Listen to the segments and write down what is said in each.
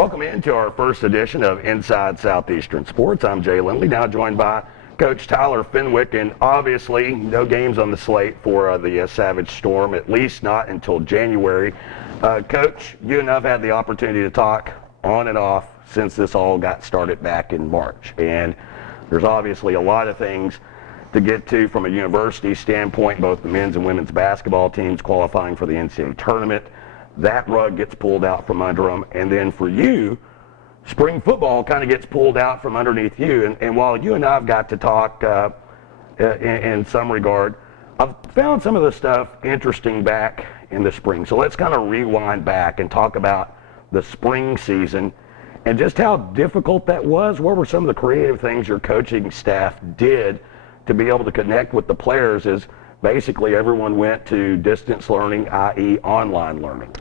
Welcome into our first edition of Inside Southeastern Sports. I'm Jay Lindly, now joined by Coach Tyler Fenwick, and obviously no games on the slate for the Savage Storm, at least not until January. Coach, you and I've had the opportunity to talk on and off since this all got started back in March, and there's obviously a lot of things to get to from a university standpoint, both the men's and women's basketball teams qualifying for the NCAA tournament. That rug gets pulled out from under them, and then for you, spring football kind of gets pulled out from underneath you. And while you and I have got to talk in some regard, I've found some of the stuff interesting back in the spring. So let's kind of rewind back and talk about the spring season and just how difficult that was. What were some of the creative things your coaching staff did to be able to connect with the players as basically everyone went to distance learning, i.e. online learning?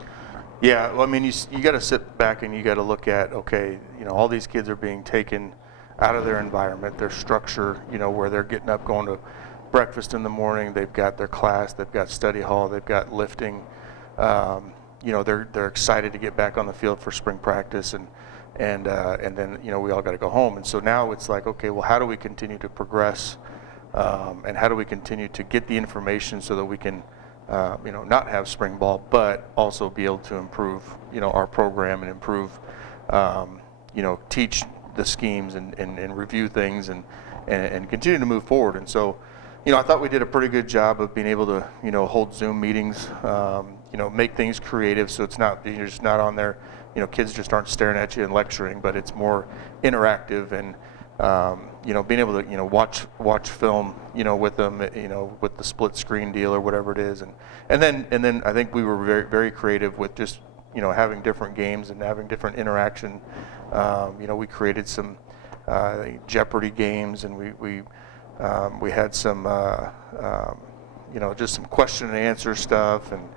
Yeah, well, I mean, you got to sit back and you got to look at, okay, all these kids are being taken out of their environment, their structure, where they're getting up, going to breakfast in the morning, they've got their class, they've got study hall, they've got lifting, they're excited to get back on the field for spring practice, and then we all got to go home. And so now it's like, okay, well, how do we continue to progress, and how do we continue to get the information so that we can not have spring ball, but also be able to improve, our program and improve, teach the schemes and review things and continue to move forward. And so, I thought we did a pretty good job of being able to, hold Zoom meetings, make things creative, so it's not, you're just not on there, kids just aren't staring at you and lecturing, but it's more interactive and, being able to, watch film, with them, with the split screen deal or whatever it is. And then I think we were very, very creative with just, having different games and having different interaction. We created some Jeopardy games, and we had some, just some question and answer stuff, and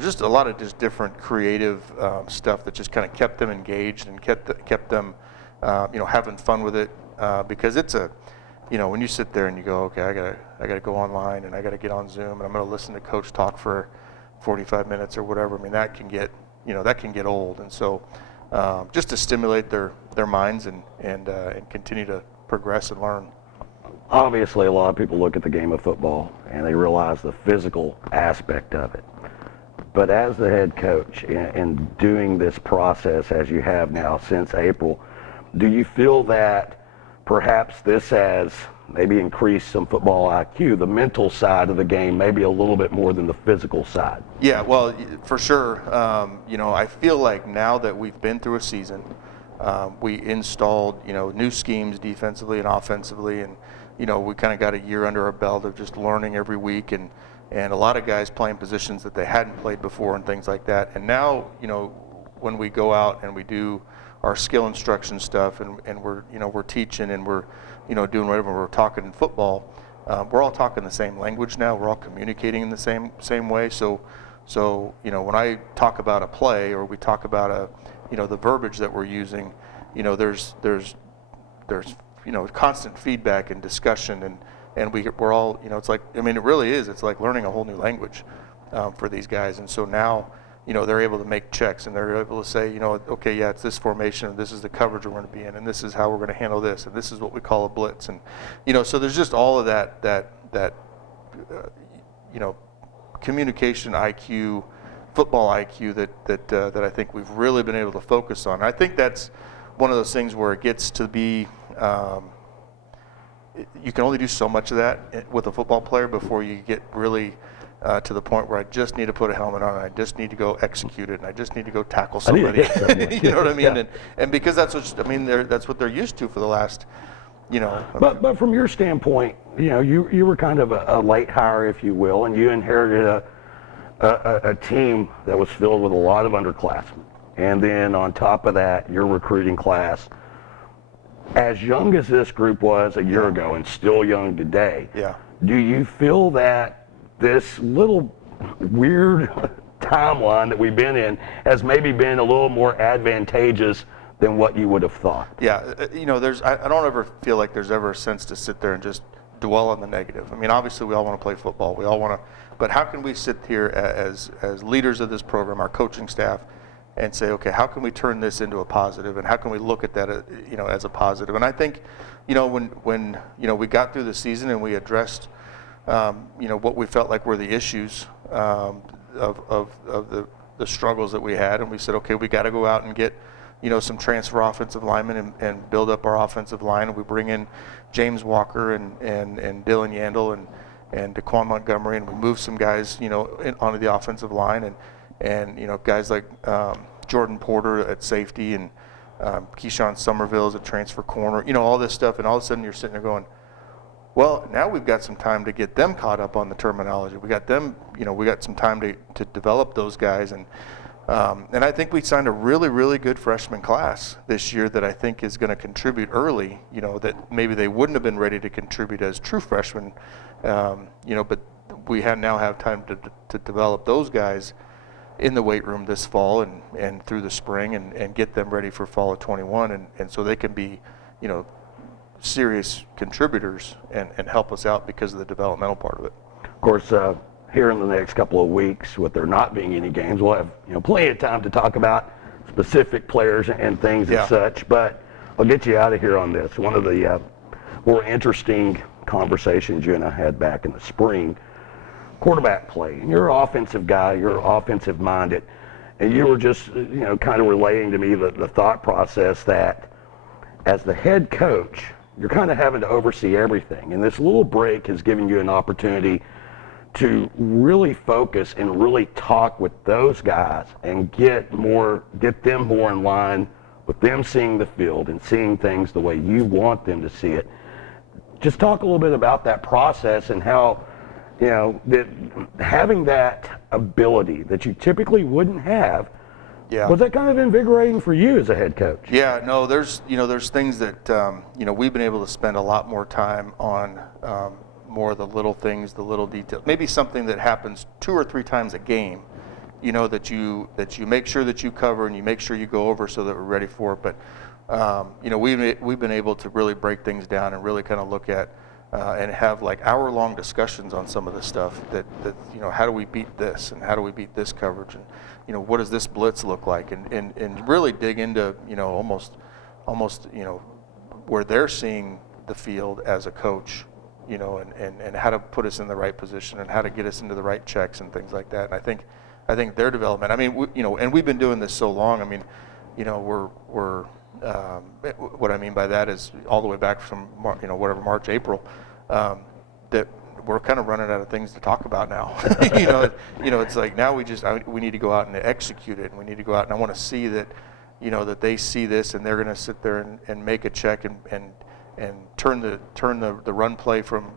just a lot of just different creative stuff that just kind of kept them engaged and kept them having fun with it, because it's when you sit there and you go, okay, I gotta go online and I gotta get on Zoom and I'm gonna listen to coach talk for 45 minutes or whatever. I mean, that can get old. And so just to stimulate their minds and continue to progress and learn. Obviously, a lot of people look at the game of football and they realize the physical aspect of it. But as the head coach in doing this process as you have now since April, do you feel that perhaps this has maybe increased some football IQ, the mental side of the game, maybe a little bit more than the physical side? Yeah, well, for sure. I feel like now that we've been through a season, we installed, new schemes defensively and offensively, and, we kind of got a year under our belt of just learning every week, and a lot of guys playing positions that they hadn't played before and things like that. And now, when we go out and we do our skill instruction stuff, and we're teaching and we're doing whatever, we're talking football, we're all talking the same language now, we're all communicating in the same way. So when I talk about a play or we talk about the verbiage that we're using, there's constant feedback and discussion, and we're all, it's like, it really is, it's like learning a whole new language for these guys. And so now they're able to make checks, and they're able to say, okay, yeah, it's this formation, and this is the coverage we're going to be in, and this is how we're going to handle this, and this is what we call a blitz. And, so there's just all of that communication IQ, football IQ that I think we've really been able to focus on. I think that's one of those things where it gets to be, you can only do so much of that with a football player before you get really to the point where I just need to put a helmet on, and I just need to go execute it, and I just need to go tackle somebody. You know what I mean? Yeah. And because that's what they're used to for the last, But from your standpoint, you were kind of a late hire, if you will, and you inherited a team that was filled with a lot of underclassmen, and then on top of that, your recruiting class, as young as this group was a year ago and still young today. Yeah. Do you feel that this little weird timeline that we've been in has maybe been a little more advantageous than what you would have thought? Yeah, I don't ever feel like there's ever a sense to sit there and just dwell on the negative. I mean, obviously we all want to play football. We all want to, but how can we sit here as leaders of this program, our coaching staff, and say, okay, how can we turn this into a positive, and how can we look at that, as a positive? And I think, when we got through the season and we addressed, what we felt like were the issues of the struggles that we had, and we said, okay, we got to go out and get, some transfer offensive linemen and build up our offensive line. And we bring in James Walker and Dylan Yandel and Daquan Montgomery, and we move some guys, onto the offensive line, and guys like Jordan Porter at safety, and Keyshawn Somerville as a transfer corner, all this stuff. And all of a sudden you're sitting there going, well, now we've got some time to get them caught up on the terminology. We got them, we got some time to develop those guys. And I think we signed a really, really good freshman class this year that I think is going to contribute early, that maybe they wouldn't have been ready to contribute as true freshmen, but we now have time to develop those guys in the weight room this fall and through the spring and get them ready for fall of 21. And so they can be, serious contributors and help us out because of the developmental part of it. Of course, here in the next couple of weeks, with there not being any games, we'll have plenty of time to talk about specific players and things and such. But I'll get you out of here on this. One of the more interesting conversations you and I had back in the spring, quarterback play. And you're an offensive guy, you're offensive minded, and you were just kind of relaying to me the thought process that as the head coach, you're kind of having to oversee everything. And this little break has given you an opportunity to really focus and really talk with those guys and get them more in line with them seeing the field and seeing things the way you want them to see it. Just talk a little bit about that process and how, that having that ability that you typically wouldn't have. Yeah. Was that kind of invigorating for you as a head coach? Yeah, no, there's things that, we've been able to spend a lot more time on, more of the little things, the little details. Maybe something that happens 2 or 3 times a game, that you make sure that you cover and you make sure you go over so that we're ready for it. But, we've been able to really break things down and really kind of look at and have like hour-long discussions on some of the stuff that how do we beat this and how do we beat this coverage, and what does this blitz look like, and really dig into almost where they're seeing the field as a coach, and how to put us in the right position and how to get us into the right checks and things like that. And I think their development. I mean, and we've been doing this so long. I mean, we're what I mean by that is all the way back from March, April, that we're kind of running out of things to talk about now. It's like now we need to go out and execute it, and we need to go out, and I want to see that, that they see this and they're going to sit there and make a check and turn the run play from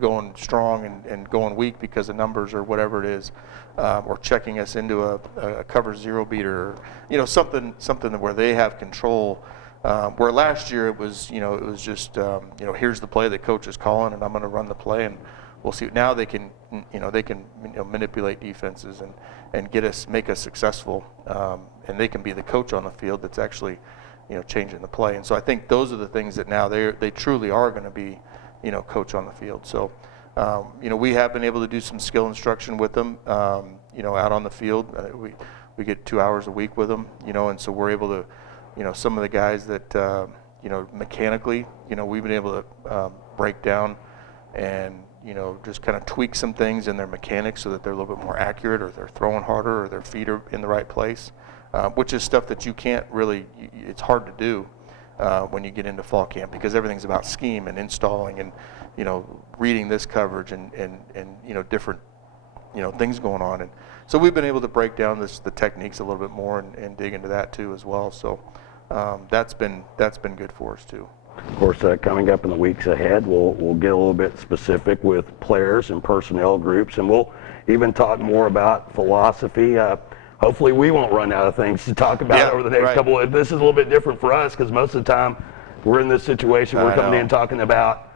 going strong and going weak because of numbers or whatever it is, or checking us into a cover 0 beater, or something where they have control. Where last year it was just here's the play that coach is calling and I'm going to run the play and we'll see. Now they can manipulate defenses and make us successful, and they can be the coach on the field that's actually changing the play. And so I think those are the things that now they truly are going to be coach on the field. So we have been able to do some skill instruction with them out on the field. We get 2 hours a week with them, and so we're able to some of the guys that mechanically we've been able to break down and just kind of tweak some things in their mechanics so that they're a little bit more accurate, or they're throwing harder, or their feet are in the right place, which is stuff that you can't really, it's hard to do when you get into fall camp, because everything's about scheme and installing and reading this coverage and different things going on. And so we've been able to break down the techniques a little bit more and dig into that too as well. So that's been good for us too. Of course, coming up in the weeks ahead, we'll get a little bit specific with players and personnel groups, and we'll even talk more about philosophy. Hopefully we won't run out of things to talk about over the next couple of. This is a little bit different for us because most of the time we're in this situation. We're coming in talking about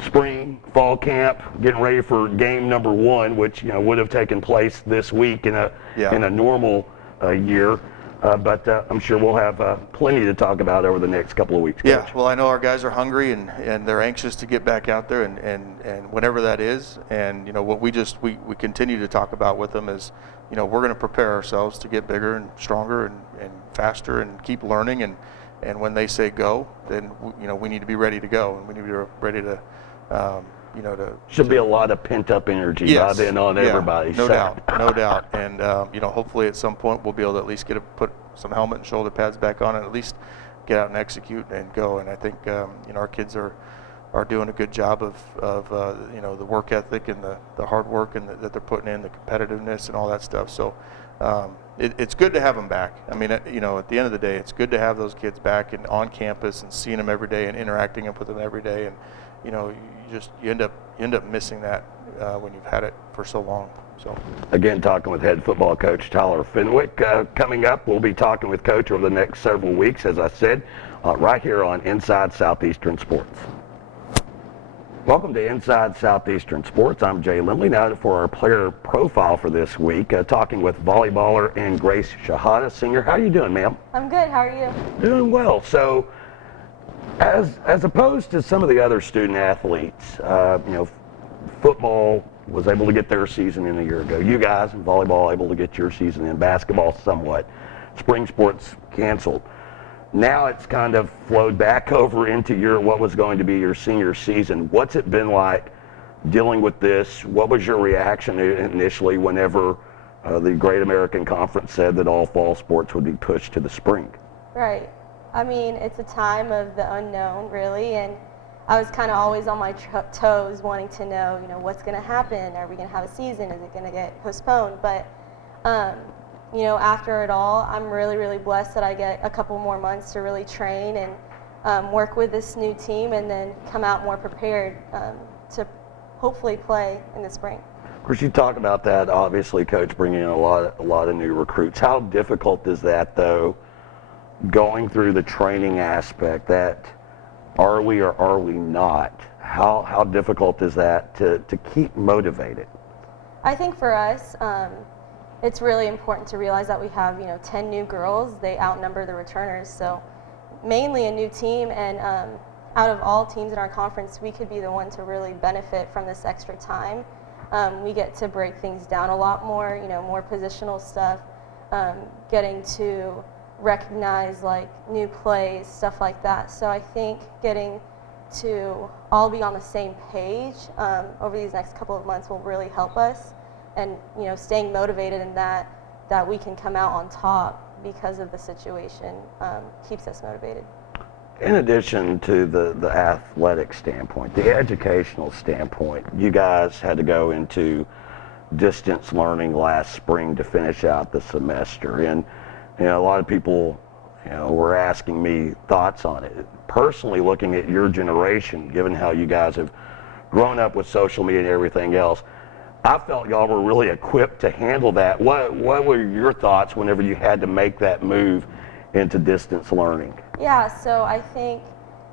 spring, fall camp, getting ready for game number 1, which would have taken place this week in a normal year. But I'm sure we'll have plenty to talk about over the next couple of weeks, Coach. Yeah, well, I know our guys are hungry and they're anxious to get back out there and whenever that is. And what we continue to talk about with them is you know, we're going to prepare ourselves to get bigger and stronger and faster and keep learning. And when they say go, then you know, we need to be ready to go, and we need to be ready to, you know, should be a lot of pent-up energy by then on everybody's no side. doubt, no doubt. And you know, hopefully at some point we'll be able to at least put some helmet and shoulder pads back on, and at least get out and execute and go. And I think you know, our kids are doing a good job of you know, the work ethic and the hard work and that they're putting in, the competitiveness and all that stuff. So it's good to have them back. I mean, you know, at the end of the day, it's good to have those kids back and on campus and seeing them every day and interacting with them every day. And you know, you end up missing that when you've had it for so long. So again, talking with head football coach Tyler Fenwick. Coming up, we'll be talking with Coach over the next several weeks, as I said, right here on Inside Southeastern Sports. Welcome to Inside Southeastern Sports. I'm Jay Lindly. Now for our player profile for this week, talking with volleyballer and Grace Shehadeh, senior. How are you doing, ma'am? I'm good. How are you? Doing well. So, as opposed to some of the other student athletes, you know, football was able to get their season in a year ago. You guys in volleyball able to get your season in. Basketball somewhat. Spring sports canceled. Now it's kind of flowed back over into what was going to be your senior season. What's it been like dealing with this? What was your reaction initially whenever the Great American Conference said that all fall sports would be pushed to the spring? Right. I mean, it's a time of the unknown, really, and I was kind of always on my toes wanting to know, you know, what's going to happen? Are we going to have a season? Is it going to get postponed? But you know, after it all, I'm really, really blessed that I get a couple more months to really train and work with this new team, and then come out more prepared to hopefully play in the spring. Of course, you talk about that, obviously, Coach, bringing in a lot of new recruits. How difficult is that, though, going through the training aspect? That are we or are we not? How difficult is that to keep motivated? I think for us, it's really important to realize that we have, you know, 10 new girls. They outnumber the returners, so mainly a new team, and out of all teams in our conference, we could be the one to really benefit from this extra time. We get to break things down a lot more, you know, more positional stuff, getting to recognize like new plays, stuff like that. So I think getting to all be on the same page over these next couple of months will really help us. And you know, staying motivated in that we can come out on top because of the situation keeps us motivated. In addition to the athletic standpoint, the educational standpoint, you guys had to go into distance learning last spring to finish out the semester, and you know, a lot of people, you know, were asking me thoughts on it. Personally, looking at your generation, given how you guys have grown up with social media and everything else, I felt y'all were really equipped to handle that. What were your thoughts whenever you had to make that move into distance learning? Yeah, so I think,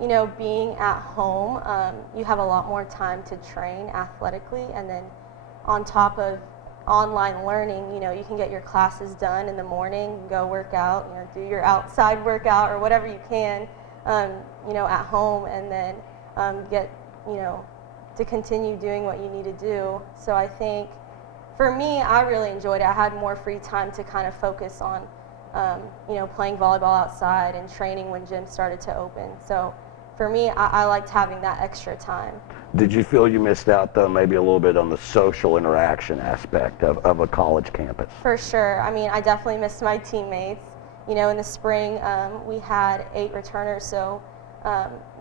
you know, being at home, you have a lot more time to train athletically, and then on top of online learning, you know, you can get your classes done in the morning, go work out, you know, do your outside workout or whatever you can, you know, at home, and then get, you know, to continue doing what you need to do. So I think for me, I really enjoyed it. I had more free time to kind of focus on, you know, playing volleyball outside and training when gyms started to open. So for me, I liked having that extra time. Did you feel you missed out, though, maybe a little bit on the social interaction aspect of a college campus? For sure. I mean, I definitely missed my teammates. You know, in the spring, we had 8 returners, so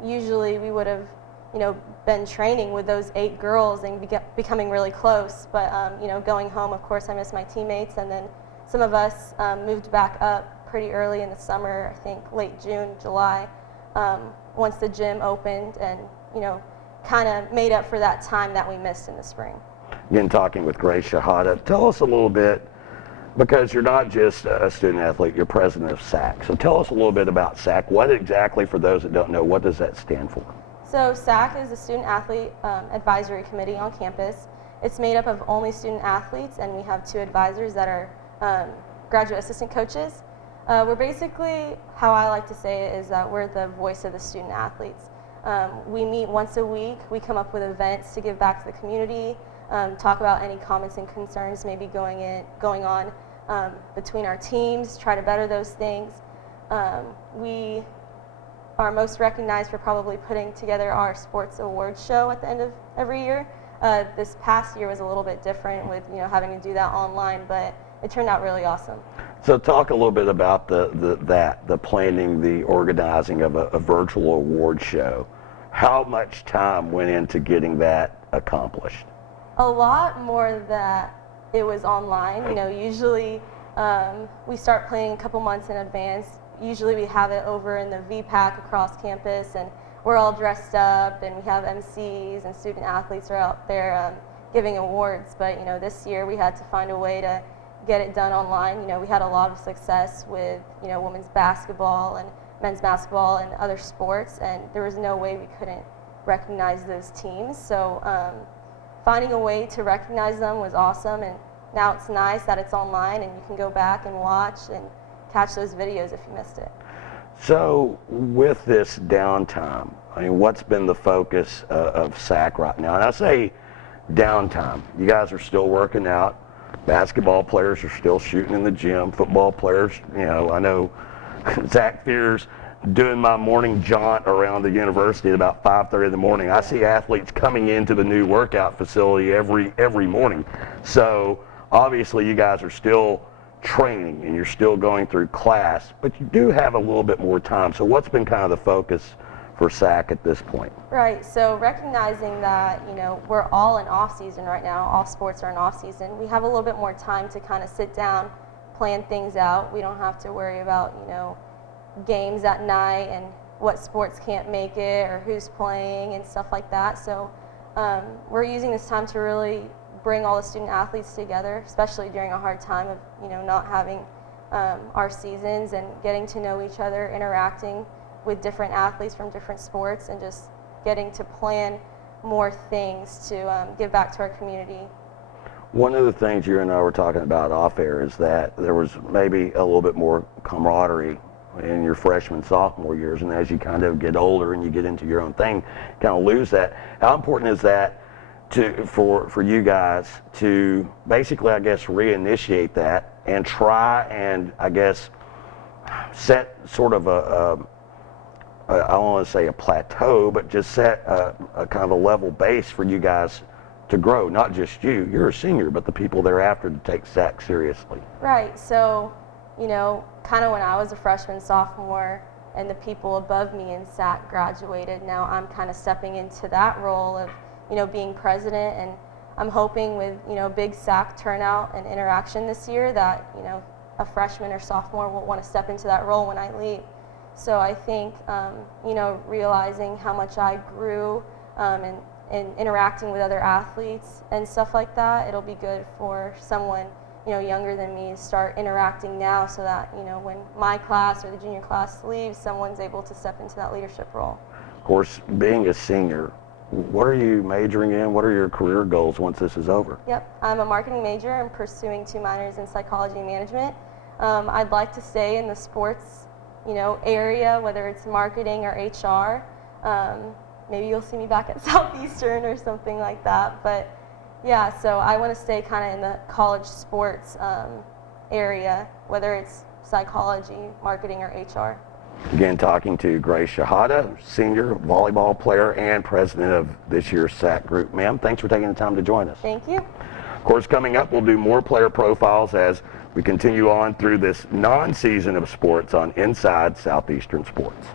usually we would have, you know, been training with those 8 girls and becoming really close. But, you know, going home, of course, I missed my teammates. And then some of us moved back up pretty early in the summer, I think late June, July, once the gym opened, and, you know, kind of made up for that time that we missed in the spring. Again, talking with Grace Shehadeh, tell us a little bit, because you're not just a student athlete, you're president of SAC. So tell us a little bit about SAC. What exactly, for those that don't know, what does that stand for? So SAC is the Student Athlete Advisory Committee on campus. It's made up of only student athletes, and we have 2 advisors that are graduate assistant coaches. We're basically, how I like to say it, is that we're the voice of the student athletes. We meet once a week. We come up with events to give back to the community. talk about any comments and concerns maybe going on between our teams, try to better those things. We are most recognized for probably putting together our sports awards show at the end of every year. This past year was a little bit different with having to do that online, but it turned out really awesome. So talk a little bit about the planning, the organizing of a virtual award show. How much time went into getting that accomplished? A lot more that it was online. Usually we start planning a couple months in advance. Usually we have it over in the VPAC across campus, and we're all dressed up, and we have MCs and student athletes are out there giving awards. But this year we had to find a way to get it done online. We had a lot of success with women's basketball and men's basketball and other sports, and there was no way we couldn't recognize those teams. So finding a way to recognize them was awesome, and now it's nice that it's online and you can go back and watch and catch those videos if you missed it. So with this downtime, what's been the focus of SAC right now? And I say downtime. You guys are still working out. Basketball players are still shooting in the gym. Football players, I know Zach Fears doing my morning jaunt around the university at about 5:30 in the morning. I see athletes coming into the new workout facility every morning. So obviously you guys are still training and you're still going through class, but you do have a little bit more time. So what's been kind of the focus for SAC at this point? Right, so recognizing that we're all in off season right now, all sports are in off season, we have a little bit more time to kind of sit down, plan things out. We don't have to worry about games at night and what sports can't make it or who's playing and stuff like that. So we're using this time to really bring all the student athletes together, especially during a hard time of not having our seasons, and getting to know each other, interacting with different athletes from different sports, and just getting to plan more things to give back to our community. One of the things you and I were talking about off air is that there was maybe a little bit more camaraderie in your freshman, sophomore years, and as you kind of get older and you get into your own thing, you kind of lose that. How important is that for you guys to basically, I guess, reinitiate that and try and, I guess, set sort of I don't want to say a plateau, but just set a kind of a level base for you guys to grow, not just you. You're a senior, but the people thereafter to take SAC seriously. Right. So, kind of when I was a freshman, sophomore, and the people above me in SAC graduated, now I'm kind of stepping into that role of, being president, and I'm hoping with, big SAC turnout and interaction this year that, a freshman or sophomore will want to step into that role when I leave. So I think, realizing how much I grew and interacting with other athletes and stuff like that, it'll be good for someone, younger than me to start interacting now, so that, when my class or the junior class leaves, someone's able to step into that leadership role. Of course, being a senior, what are you majoring in? What are your career goals once this is over? Yep, I'm a marketing major and pursuing 2 minors in psychology and management. I'd like to stay in the sports area, whether it's marketing or HR. Maybe you'll see me back at Southeastern or something like that. But yeah, so I want to stay kind of in the college sports area, whether it's psychology, marketing, or HR. Again, talking to Grace Shehadeh, senior volleyball player and president of this year's SAC group. Ma'am, thanks for taking the time to join us. Thank you. Of course, coming up, we'll do more player profiles as we continue on through this non-season of sports on Inside Southeastern Sports.